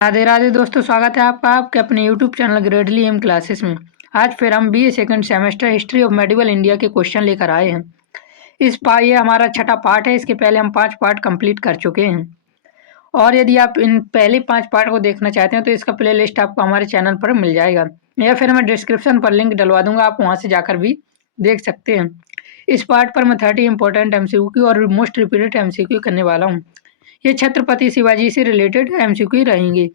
राधे राधे दोस्तों, स्वागत है आपका आपके अपने यूट्यूब चैनल ग्रेडली एम क्लासेस में। आज फिर हम BA second semester history of medieval India के क्वेश्चन लेकर आए हैं। ये हमारा छठा पार्ट है। इसके पहले हम 5 पार्ट कंप्लीट कर चुके हैं और यदि आप इन पहले 5 पार्ट को देखना चाहते हैं तो इसका प्लेलिस्ट आपको हमारे चैनल पर मिल जाएगा या फिर मैं डिस्क्रिप्शन पर लिंक डलवा दूंगा, आप वहाँ से जाकर भी देख सकते हैं। इस पार्ट पर मैं 30 इंपॉर्टेंट MCQ और मोस्ट रिपीटेड MCQ करने वाला हूँ। ये छत्रपति शिवाजी से रिलेटेड MCQ रहेंगे,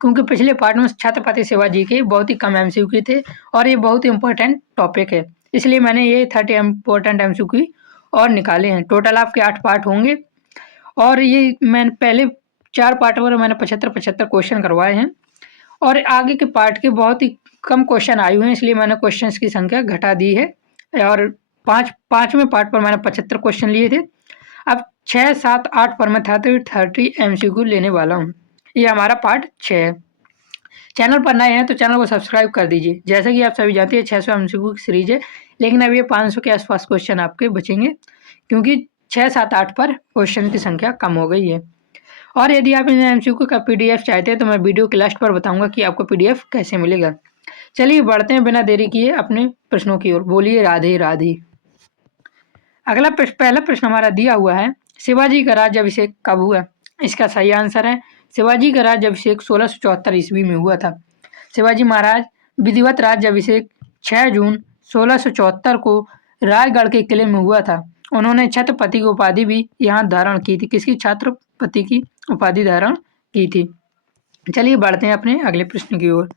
क्योंकि पिछले पार्ट में छत्रपति शिवाजी के बहुत ही कम MCQ थे और ये बहुत इंपॉर्टेंट टॉपिक है, इसलिए मैंने ये 30 इंपॉर्टेंट MCQ और निकाले हैं। टोटल आपके 8 पार्ट होंगे और ये मैंने पहले 4 पार्ट पर मैंने 75 क्वेश्चन करवाए हैं और आगे के पार्ट के बहुत ही कम क्वेश्चन आए हुए हैं, इसलिए मैंने क्वेश्चंस की संख्या घटा दी है और पाँचवें पार्ट पर मैंने 75 क्वेश्चन लिए थे। अब 6, 7, 8 पर मैं 30 MCQ लेने वाला हूँ। ये हमारा पार्ट 6 है। चैनल पर नए हैं तो चैनल को सब्सक्राइब कर दीजिए। जैसे कि आप सभी जानते हैं 600 MCQ की सीरीज है, लेकिन अब ये 500 के आसपास क्वेश्चन आपके बचेंगे, क्योंकि 6, 7, 8 पर क्वेश्चन की संख्या कम हो गई है। और यदि आप इन MCQ का PDF चाहते हैं तो मैं वीडियो के लास्ट पर बताऊंगा कि आपको PDF कैसे मिलेगा। चलिए बढ़ते हैं बिना देरी किए अपने प्रश्नों की ओर। बोलिए राधे राधे। पहला प्रश्न हमारा दिया हुआ है, शिवाजी का राज्याभिषेक कब हुआ? इसका सही आंसर है, शिवाजी का राज्याभिषेक 1674 ईस्वी में हुआ था। शिवाजी महाराज विधिवत राज्याभिषेक 6 जून 1674 को रायगढ़ के किले में हुआ था। उन्होंने छत्रपति की उपाधि भी यहाँ धारण की थी। किसकी? छत्रपति की उपाधि धारण की थी। चलिए बढ़ते हैं अपने अगले प्रश्न की ओर।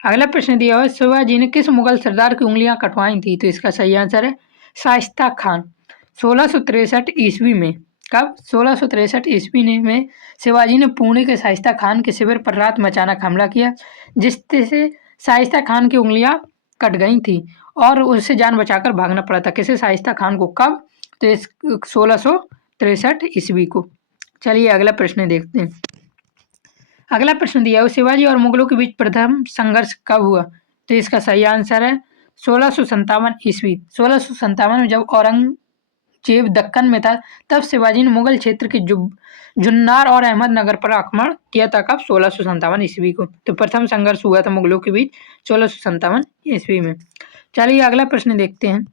अगला प्रश्न दिया हुआ, शिवाजी ने किस मुगल सरदार की उंगलियां कटवाई थी? तो इसका सही आंसर है शाइस्ता खान। 1663 ईस्वी में। कब? 1663 ईस्वी में शिवाजी ने पुणे के शाइस्ता खान के शिविर पर रात में अचानक हमला किया, जिससे शाइस्ता खान की उंगलियां कट गई थी और उससे जान बचाकर भागना पड़ा था। किसे? शाइस्ता खान को। कब? तो इस 1663 ईस्वी को। चलिए अगला प्रश्न देखते हैं। अगला प्रश्न दिया है, शिवाजी और मुगलों के बीच प्रथम संघर्ष कब हुआ? तो इसका सही आंसर है 1657 ईस्वी। 1657 में जब औरंगजेब दक्कन में था, तब शिवाजी ने मुगल क्षेत्र के जुन्नार और अहमदनगर पर आक्रमण किया था। कब? 1657 ईस्वी को। तो प्रथम संघर्ष हुआ था मुगलों के बीच 1657 ईस्वी में। चलिए अगला प्रश्न देखते हैं।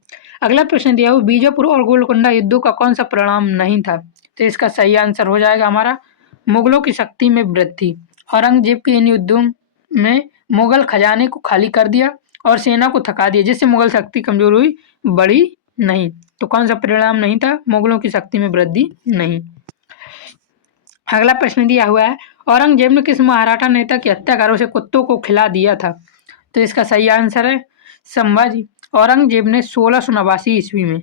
अगला प्रश्न दिया हुआ, बीजापुर और गोलकुंडा युद्धों का कौन सा परिणाम नहीं था? तो इसका सही आंसर हो जाएगा हमारा मुगलों की शक्ति में वृद्धि। औरंगजेब के इन युद्धों में मुगल खजाने को खाली कर दिया और सेना को थका दिया, जिससे मुगल शक्ति कमजोर हुई, बढ़ी नहीं। तो कौन सा परिणाम नहीं था? मुगलों की शक्ति में वृद्धि नहीं। अगला प्रश्न दिया हुआ है, औरंगजेब ने किस मराठा नेता की हत्याकारों से कुत्तों को खिला दिया था? तो इसका सही आंसर है संभाजी। औरंगजेब ने 1689 ईस्वी में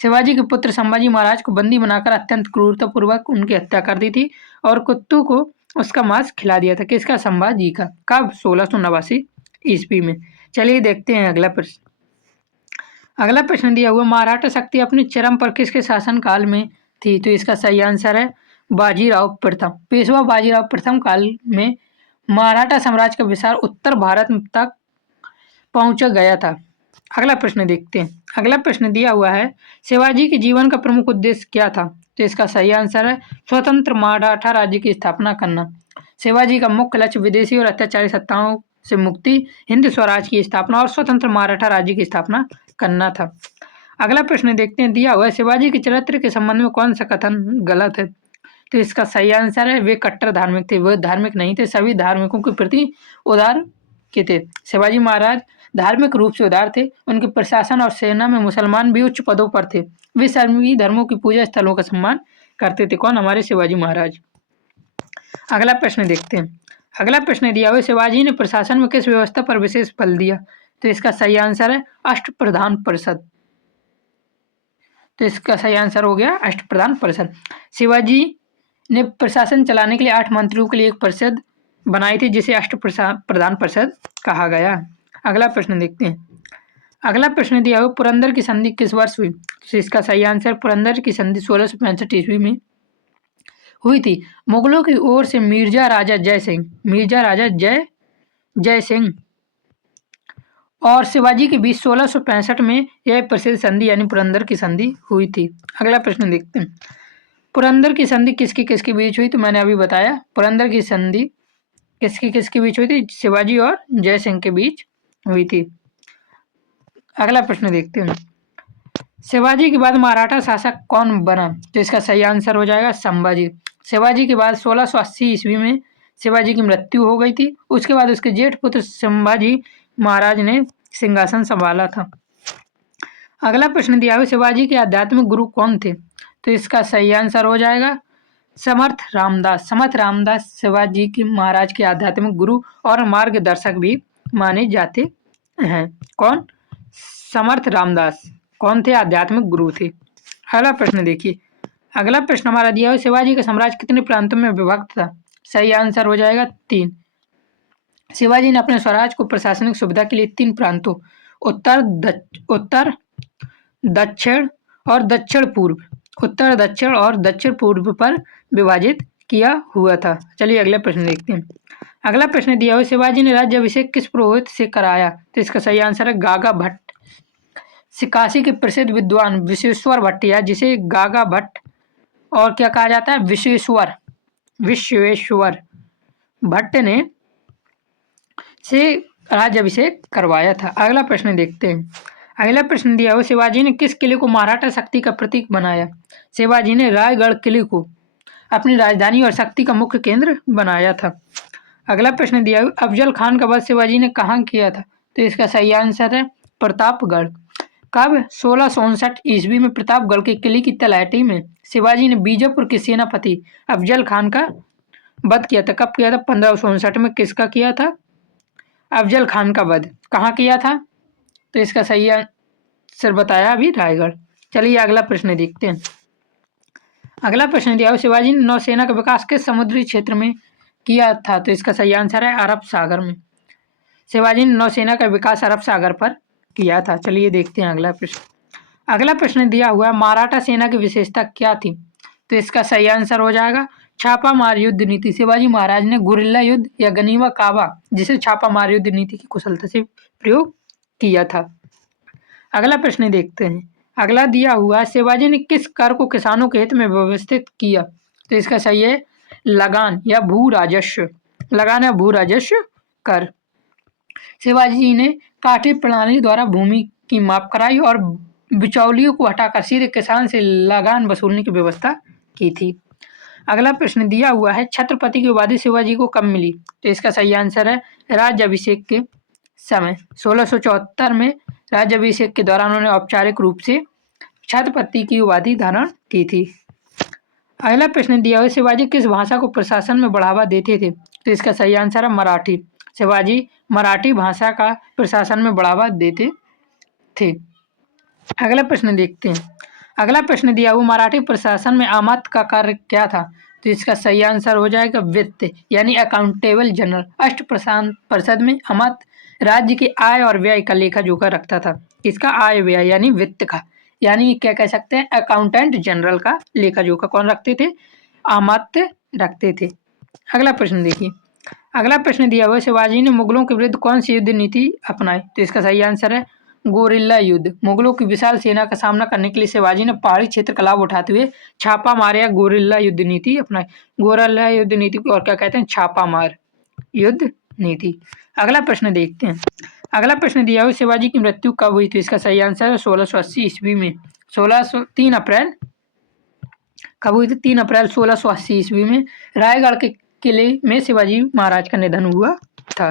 शिवाजी के पुत्र संभाजी महाराज को बंदी बनाकर अत्यंत क्रूरतापूर्वक उनकी हत्या कर दी थी और कुत्तों को उसका मांस खिला दिया था। किसका? संभाजी का। कब? 1689 ईस्वी में। चलिए देखते हैं अगला प्रश्न। अगला प्रश्न दिया हुआ, मराठा शक्ति अपने चरम पर किसके शासन काल में थी? तो इसका सही आंसर है बाजीराव प्रथम। पेशवा बाजीराव प्रथम काल में मराठा साम्राज्य का विस्तार उत्तर भारत तक पहुंच गया था। अगला प्रश्न देखते हैं। अगला प्रश्न दिया हुआ है, शिवाजी के जीवन का प्रमुख उद्देश्य क्या था? तो इसका सही आंसर है स्वतंत्र मराठा राज्य की स्थापना करना। शिवाजी का मुख्य लक्ष्य विदेशी और अत्याचारी सत्ताओं से मुक्ति, हिंद स्वराज की स्थापना और स्वतंत्र मराठा राज्य की स्थापना करना था। अगला प्रश्न देखते हैं। दिया हुआ है, शिवाजी के चरित्र के संबंध में कौन सा कथन गलत है? तो इसका सही आंसर है वे कट्टर धार्मिक थे। वह धार्मिक नहीं थे, सभी धार्मिकों के प्रति उदार के थे। शिवाजी महाराज धार्मिक रूप से उदार थे। उनके प्रशासन और सेना में मुसलमान भी उच्च पदों पर थे। वे सभी धर्मों की पूजा स्थलों का सम्मान करते थे। कौन? हमारे शिवाजी महाराज। अगला प्रश्न देखते हैं। अगला प्रश्न दिया हुआ, शिवाजी ने प्रशासन में किस व्यवस्था पर विशेष बल दिया? तो इसका सही आंसर है अष्टप्रधान परिषद। तो इसका सही आंसर हो गया अष्टप्रधान परिषद। शिवाजी ने प्रशासन चलाने के लिए 8 मंत्रियों के लिए एक परिषद बनाई थी, जिसे अष्टप्रधान परिषद कहा गया। अगला प्रश्न देखते हैं। अगला प्रश्न दिया हुआ, पुरंदर की संधि किस वर्ष हुई? तो इसका सही आंसर पुरंदर की संधि 1665 ईस्वी में हुई थी। मुगलों की ओर से मिर्जा राजा जय सिंह और शिवाजी के बीच 1665 में यह प्रसिद्ध संधि यानी पुरंदर की संधि हुई थी। अगला प्रश्न देखते हैं। पुरंदर की संधि किसकी किसके बीच हुई? तो मैंने अभी बताया पुरंदर की संधि किसकी किसके बीच हुई थी? शिवाजी और जय सिंह के बीच हुई थी। अगला प्रश्न देखते हैं, शिवाजी के बाद मराठा शासक कौन बना? तो इसका सही आंसर हो जाएगा संभाजी। शिवाजी के बाद 1680 ईस्वी में शिवाजी की मृत्यु हो गई थी। उसके बाद उसके जेठ पुत्र संभाजी महाराज ने सिंहासन संभाला था। अगला प्रश्न दिया हुआ, शिवाजी के आध्यात्मिक गुरु कौन थे? तो इसका सही आंसर हो जाएगा समर्थ रामदास। समर्थ रामदास शिवाजी के महाराज के आध्यात्मिक गुरु और मार्गदर्शक भी माने जाते हैं। कौन? समर्थ रामदास कौन थे? आध्यात्मिक गुरु थे। अगला प्रश्न देखिए, अगला प्रश्न हमारा दिया है, शिवाजी का साम्राज्य कितने प्रांतों में विभक्त था? सही आंसर हो जाएगा 3। शिवाजी ने अपने स्वराज को प्रशासनिक सुविधा के लिए 3 प्रांतों उत्तर दक्षिण और दक्षिण पूर्व उत्तर दक्षिण और दक्षिण पूर्व पर विभाजित किया हुआ था। चलिए अगला प्रश्न देखते हैं। अगला प्रश्न दिया हुआ, शिवाजी ने राज्याभिषेक किस पुरोहित से कराया? तो इसका सही आंसर है गागा भट्ट। काशी के प्रसिद्ध विद्वान विश्वेश्वर भट्ट, या जिसे गागा भट्ट और क्या कहा जाता है, विश्वेश्वर भट्ट ने से राज्याभिषेक करवाया था। अगला प्रश्न देखते हैं। अगला प्रश्न दिया हुआ, शिवाजी ने किस किले को मराठा शक्ति का प्रतीक बनाया? शिवाजी ने रायगढ़ किले को अपनी राजधानी और शक्ति का मुख्य केंद्र बनाया था। अगला प्रश्न दिया हुआ, अफजल खान का वध शिवाजी ने कहाँ किया था? तो इसका सही आंसर है प्रतापगढ़। कब? 1659 ईस्वी में प्रतापगढ़ के किले की तलहटी में शिवाजी ने बीजापुर के सेनापति अफजल खान का वध किया था। कब किया था? 1559 में। किसका किया था? अफजल खान का वध। कहाँ किया था? तो इसका सही आंसर बताया अभी, रायगढ़। चलिए अगला प्रश्न देखते हैं। अगला प्रश्न दिया, शिवाजी ने नौसेना का विकास किस समुद्री क्षेत्र में किया था? तो इसका सही आंसर है अरब सागर में। शिवाजी ने नौसेना का विकास अरब सागर पर किया था। चलिए देखते हैं अगला प्रश्न। अगला प्रश्न दिया हुआ, मराठा सेना की विशेषता क्या थी? तो इसका सही आंसर हो जाएगा छापामार युद्ध नीति। शिवाजी महाराज ने गुरिल्ला युद्ध या गनीमा काबा, जिसे छापामार युद्ध नीति की कुशलता से प्रयोग किया था। अगला प्रश्न देखते हैं। अगला दिया हुआ, शिवाजी ने किस कर को किसानों के हित में व्यवस्थित किया? तो इसका सही है लगान या भू राजस्व। लगान या भू राजस्व कर। शिवाजी ने काठी प्रणाली द्वारा भूमि की माप कराई और बिचौलियों को हटाकर सीधे किसान से लगान वसूलने की व्यवस्था की थी। अगला प्रश्न दिया हुआ है, छत्रपति की उपाधि शिवाजी को कब मिली? तो इसका सही आंसर है राज्याभिषेक के समय। 1674 में राज्याभिषेक के दौरान उन्होंने औपचारिक रूप से छत्रपति की उपाधि धारण की थी। अगला प्रश्न दिया हुआ, शिवाजी किस भाषा को प्रशासन में बढ़ावा देते थे? तो इसका सही आंसर है मराठी। शिवाजी मराठी भाषा का प्रशासन में बढ़ावा देते थे। अगला प्रश्न देखते हैं। अगला प्रश्न दिया हुआ, मराठी प्रशासन में आमात्य का कार्य क्या था? तो इसका सही आंसर हो जाएगा वित्त, यानी अकाउंटेबल जनरल। अष्ट परिषद में आमात्य राज्य के आय और व्यय का लेखा जोखा रखता था। इसका आय व्यय यानी वित्त का, यानी क्या कह सकते हैं, अकाउंटेंट जनरल का लेखा जोखा कौन रखते थे? आमात्य रखते थे। अगला प्रश्न देखिए। अगला प्रश्न दिया हुआ, शिवाजी ने मुगलों के विरुद्ध कौन सी युद्ध नीति अपनाई? तो इसका सही आंसर है गोरिल्ला युद्ध। मुगलों की विशाल सेना का सामना करने के लिए शिवाजी ने पहाड़ी क्षेत्र का लाभ उठाते हुए छापा मार या गोरिल्ला युद्ध नीति अपनाई। गोरिल्ला युद्ध नीति को और क्या कहते हैं? छापा मार युद्ध नीति। अगला प्रश्न देखते हैं। अगला प्रश्न दिया हुआ, शिवाजी की मृत्यु कब हुई? तो इसका सही आंसर है 1680 ईस्वी में। 3 अप्रैल कब हुई थी? 3 अप्रैल 1680 ईस्वी में रायगढ़ के किले में शिवाजी महाराज का निधन हुआ था।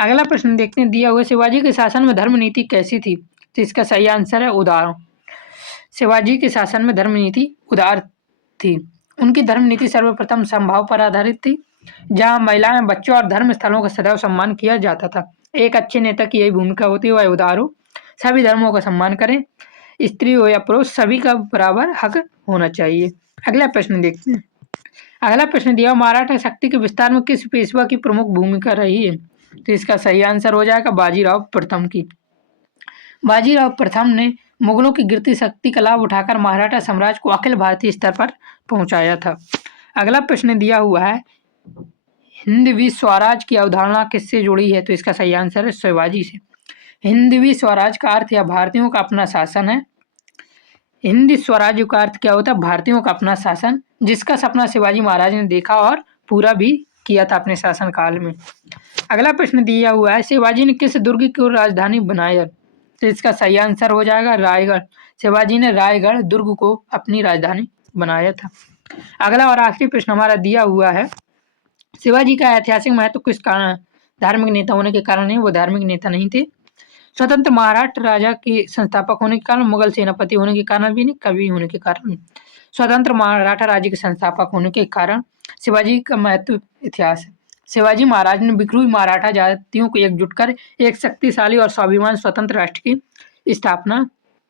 अगला प्रश्न देखते हैं। दिया हुआ, शिवाजी के शासन में धर्म नीति कैसी थी? तो इसका सही आंसर है उदार। शिवाजी के शासन में धर्म नीति उदार थी। उनकी धर्म नीति सर्वप्रथम समभाव पर आधारित थी, जहां महिलाएं, बच्चों और धर्म स्थलों का सदैव सम्मान किया जाता था। एक अच्छे नेता की यही भूमिका होती है, वह उदार हो, सभी धर्मों का सम्मान करें, स्त्री हो या पुरुष सभी का बराबर हक होना चाहिए। अगला प्रश्न देखते हैं। अगला प्रश्न दिया, मराठा शक्ति के विस्तार में किस पेशवा की प्रमुख भूमिका रही है? तो इसका सही आंसर हो जाएगा बाजीराव प्रथम की। बाजीराव प्रथम ने मुगलों की गिरती शक्ति का लाभ उठाकर मराठा साम्राज्य को अखिल भारतीय स्तर पर पहुंचाया था। अगला प्रश्न दिया हुआ है, हिंदवी स्वराज की अवधारणा किससे जुड़ी है? तो इसका सही आंसर है शिवाजी से। हिंदवी स्वराज का अर्थ या भारतीयों का अपना शासन है। हिंदी स्वराज्य का अर्थ क्या होता है? भारतीयों का अपना शासन, जिसका सपना शिवाजी महाराज ने देखा और पूरा भी किया था अपने शासन काल में। अगला प्रश्न दिया हुआ है, शिवाजी ने किस दुर्ग को राजधानी बनाया? तो इसका सही आंसर हो जाएगा रायगढ़। शिवाजी ने रायगढ़ दुर्ग को अपनी राजधानी बनाया था। अगला और आखिरी प्रश्न हमारा दिया हुआ है, शिवाजी का ऐतिहासिक महत्व किस कारण? धार्मिक नेता होने के कारण नहीं, वो धार्मिक नेता नहीं थे। स्वतंत्र महाराष्ट्र राजा के संस्थापक होने के कारण, मुगल सेनापति होने के कारण भी नहीं, कवि होने के कारण नहीं। स्वतंत्र मराठा राज्य के संस्थापक होने के कारण। शिवाजी का महत्व इतिहास है। शिवाजी महाराज ने बिखरी मराठा जातियों को एकजुट कर एक शक्तिशाली और स्वाभिमान स्वतंत्र राष्ट्र की स्थापना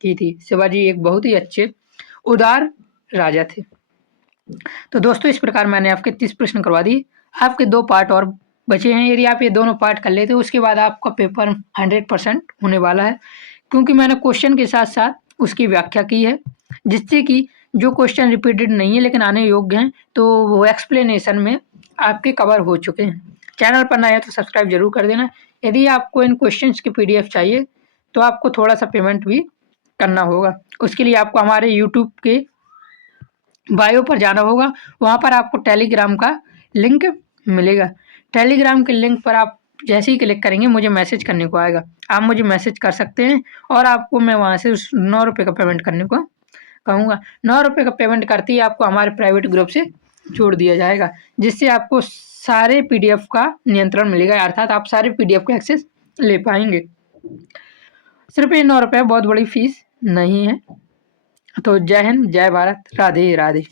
की थी। शिवाजी एक बहुत ही अच्छे उदार राजा थे। तो दोस्तों इस प्रकार मैंने आपके 30 प्रश्न करवा दिए। आपके 2 पार्ट और बचे हैं। यदि आप ये दोनों पार्ट कर लेते हो उसके बाद आपका पेपर 100% होने वाला है, क्योंकि मैंने क्वेश्चन के साथ साथ उसकी व्याख्या की है, जिससे कि जो क्वेश्चन रिपीटेड नहीं है लेकिन आने योग्य हैं तो वो एक्सप्लेनेशन में आपके कवर हो चुके हैं। चैनल पर नए हैं तो सब्सक्राइब जरूर कर देना। यदि आपको इन क्वेश्चंस की PDF चाहिए तो आपको थोड़ा सा पेमेंट भी करना होगा। उसके लिए आपको हमारे यूट्यूब के बायो पर जाना होगा, वहाँ पर आपको टेलीग्राम का लिंक मिलेगा। टेलीग्राम के लिंक पर आप जैसे ही क्लिक करेंगे मुझे मैसेज करने को आएगा, आप मुझे मैसेज कर सकते हैं और आपको मैं वहाँ से 9 रुपये का पेमेंट करने को कहूँगा। 9 रुपये का पेमेंट करते ही आपको हमारे प्राइवेट ग्रुप से जोड़ दिया जाएगा, जिससे आपको सारे PDF का नियंत्रण मिलेगा, अर्थात आप सारे PDF का एक्सेस ले पाएंगे। सिर्फ ये 9 रुपये बहुत बड़ी फीस नहीं है। तो जय हिंद, जय भारत, राधे राधे।